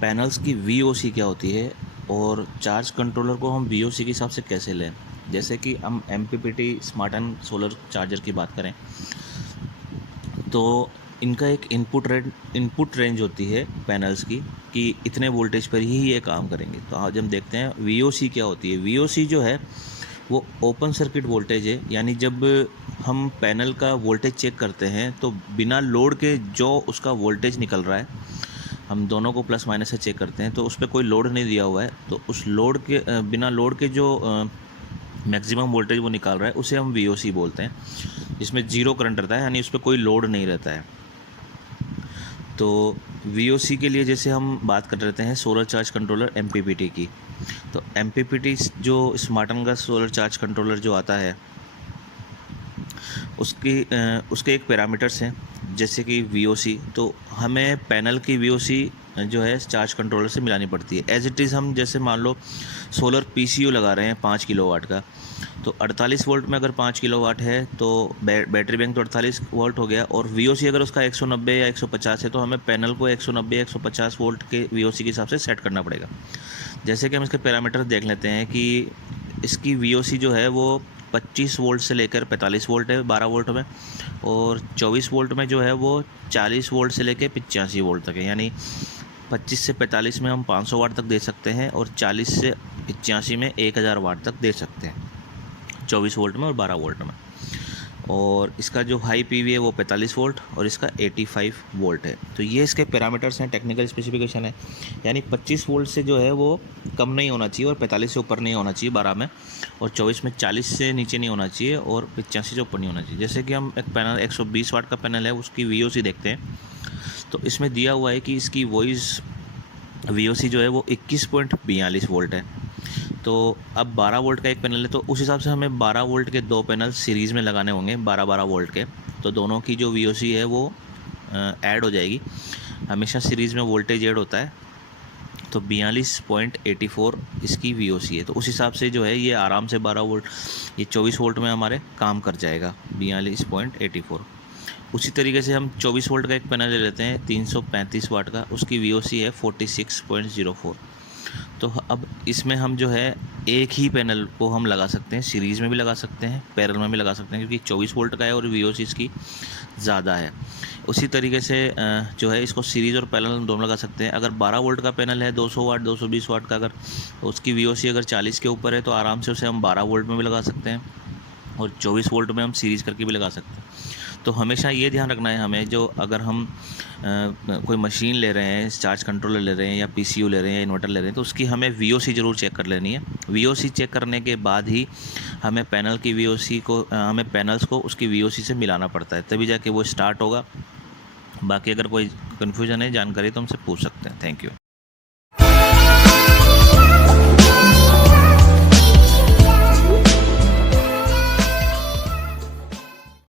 Panels की VOC क्या होती है और चार्ज कंट्रोलर को हम वीओसी के हिसाब से कैसे लें। जैसे कि हम MPPT smart and solar charger की बात करें तो इनका एक इनपुट रेंज होती है पैनल्स की कि इतने वोल्टेज पर ही ये काम करेंगे। तो आज हम देखते हैं वीओसी क्या होती है। वीओसी जो है वो ओपन सर्किट वोल्टेज है, यानी जब हम पैनल का वोल्टेज चेक करते हैं तो बिना लोड के जो उसका वोल्टेज निकल रहा है, हम दोनों को प्लस माइनस से चेक करते हैं तो उस पर कोई लोड नहीं दिया हुआ है, तो उस लोड के बिना लोड के जो मैक्सिमम वोल्टेज वो निकाल रहा है उसे हम वीओसी बोलते हैं, जिसमें जीरो करंट रहता है, यानी उस पर कोई लोड नहीं रहता है। तो वीओसी के लिए जैसे हम बात कर रहे हैं सोलर चार्ज कंट्रोलर एमपीपीटी की, तो एमपीपीटी जो स्मार्टन का सोलर चार्ज कंट्रोलर जो आता है उसके एक पैरामीटर्स हैं जैसे कि वीओसी। तो हमें पैनल की वीओसी जो है चार्ज कंट्रोलर से मिलानी पड़ती है। एज इट इज़ हम जैसे मान लो सोलर पीसीयू लगा रहे हैं 5 किलोवाट का, तो 48 वोल्ट में अगर 5 किलोवाट है तो बैटरी बैंक तो 48 वोल्ट हो गया, और वीओसी अगर उसका 190 या 150 है तो हमें पैनल को 190 या 150 वोल्ट के वीओसी के हिसाब से सेट करना पड़ेगा। जैसे कि हम इसके पैरामीटर देख लेते हैं कि इसकी वीओसी जो है वो 25 वोल्ट से लेकर 45 वोल्ट है 12 वोल्ट में, और 24 वोल्ट में जो है वो 40 वोल्ट से लेकर 85 वोल्ट तक है। यानी 25 से 45 में हम 500 वाट तक दे सकते हैं और 40 से 85 में 1000 वाट तक दे सकते हैं 24 वोल्ट में और 12 वोल्ट में। और इसका जो हाई पीवी है वो 45 वोल्ट और इसका 85 वोल्ट है। तो ये इसके पैरामीटर्स हैं, टेक्निकल स्पेसिफिकेशन है। यानी 25 वोल्ट से जो है वो कम नहीं होना चाहिए और 45 से ऊपर नहीं होना चाहिए 12 में, और 24 में 40 से नीचे नहीं होना चाहिए और 85 से ऊपर नहीं होना चाहिए। जैसे कि हम एक पैनल 120 वाट का पैनल है उसकी वीओसी देखते हैं, तो इसमें दिया हुआ है कि इसकी वॉइस वीओसी जो है वो 21.42 वोल्ट है। तो अब 12 वोल्ट का एक पैनल है तो उस हिसाब से हमें 12 वोल्ट के दो पैनल सीरीज़ में लगाने होंगे 12-12 वोल्ट के, तो दोनों की जो वीओसी है वो ऐड हो जाएगी। हमेशा सीरीज़ में वोल्टेज ऐड होता है, तो 42.84 इसकी वीओसी है। तो उस हिसाब से जो है ये आराम से 12 वोल्ट, ये 24 वोल्ट में हमारे काम कर जाएगा 42.84। उसी तरीके से हम 24 वोल्ट का एक पैनल ले लेते हैं 335 वाट का, उसकी वीओसी है 46.04। तो अब इसमें हम जो है एक ही पैनल को हम लगा सकते हैं, सीरीज़ में भी लगा सकते हैं, पैरेलल में भी लगा सकते हैं, क्योंकि 24 वोल्ट का है और वीओसी इसकी ज़्यादा है। उसी तरीके से जो है इसको सीरीज़ और पैरेलल दोनों लगा सकते हैं। अगर 12 वोल्ट का पैनल है 200 वाट 220 वाट का, अगर उसकी वीओसी अगर 40 के ऊपर है तो आराम से उसे हम 12 वोल्ट में भी लगा सकते हैं और 24 वोल्ट में हम सीरीज़ करके भी लगा सकते हैं। तो हमेशा ये ध्यान रखना है हमें, जो अगर हम कोई मशीन ले रहे हैं, चार्ज कंट्रोलर ले रहे हैं या पीसीयू ले रहे हैं या इन्वर्टर ले रहे हैं, तो उसकी हमें वीओसी ज़रूर चेक कर लेनी है। वीओसी चेक करने के बाद ही हमें पैनल की वीओसी को हमें पैनल्स को उसकी वीओसी से मिलाना पड़ता है, तभी जाके वो स्टार्ट होगा। बाकी अगर कोई कन्फ्यूजन है, जानकारी तो हमसे पूछ सकते हैं। Thank you.